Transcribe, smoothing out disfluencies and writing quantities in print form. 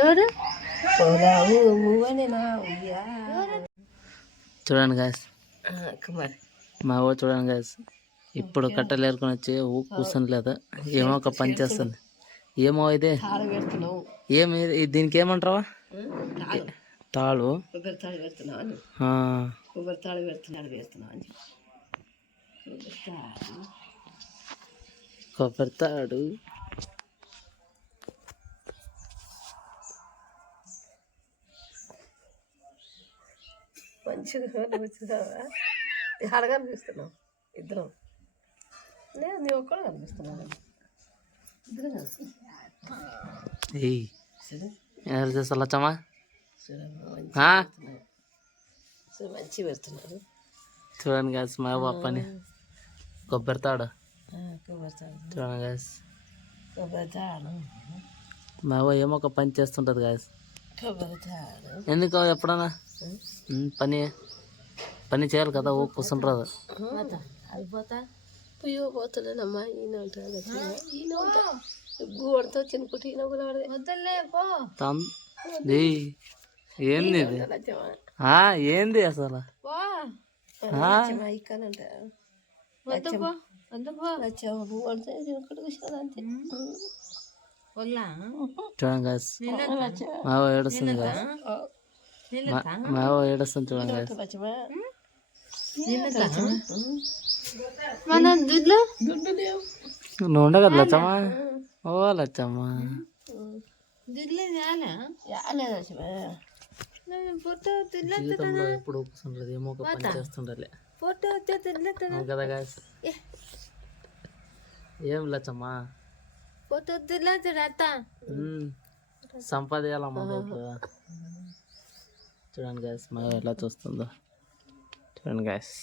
ఎవరు చూడండి గాయస్, కుమార్ మా ఊరు చూడండి గాయస్, ఇప్పుడు కట్టెలు ఏరుకొని వచ్చి కూర్చొని లేదా ఏమో ఒక పని చేస్తుంది. ఏమో ఇది ఏమి దీనికి ఏమంటావా? తాళు కొబ్బరి తాళి పెడుతున్నాను, కొబ్బరి తాళి పెడుతున్నాను. కొబ్బరి తాడు మంచిగా వచ్చినావా? ఆడ కనిపిస్తున్నావు ఇద్దరం. లేదు నీ ఒక్కడు కనిపిస్తున్నావు, ఇద్దరం ఎవరు చేస్తా లచ్చమ్మా? మంచి పెడుతున్నారు. చూడండి గాయస్, మా పని కొబ్బరి తాడు కొబ్బరి తాడు చూడండి గాయస్. కొబ్బరి తాడు మా ఏమో ఒక పని చేస్తుంటది గాయస్. కొబ్బరి తాడు ఎందుకు ఎప్పుడన్నా పని చేయాలి కదా, ఓ కూర్చుంటారు. అయిపోతా పుయ్యో పోతున్నానమ్మా. ఈయన ఉంటాడు, ఈయన ఉంటా గోడతో చినుకుంటే ఈయన కూడా వద్దలే పో. ఏంది ఇది? ఏంది అసలు? చూడండి గాయస్, మావ ఏడుస్తుంది గాయస్, మావ ఏడుస్తుంది చూడండి గాయస్. నువ్వు ఉండే కదా లచ్చమ్మా? ఓ లచ్చమ్మా, జీవితంలో ఎప్పుడు కూర్చుంటది, ఏమో ఒక పని చేస్తుండాలి కదా గాయస్. ఏం లచ్చమ్మా సంపాదించాలమ్మా. చూడండి గాయస్, మా ఎలా చూస్తుందో చూడండి గాయస్.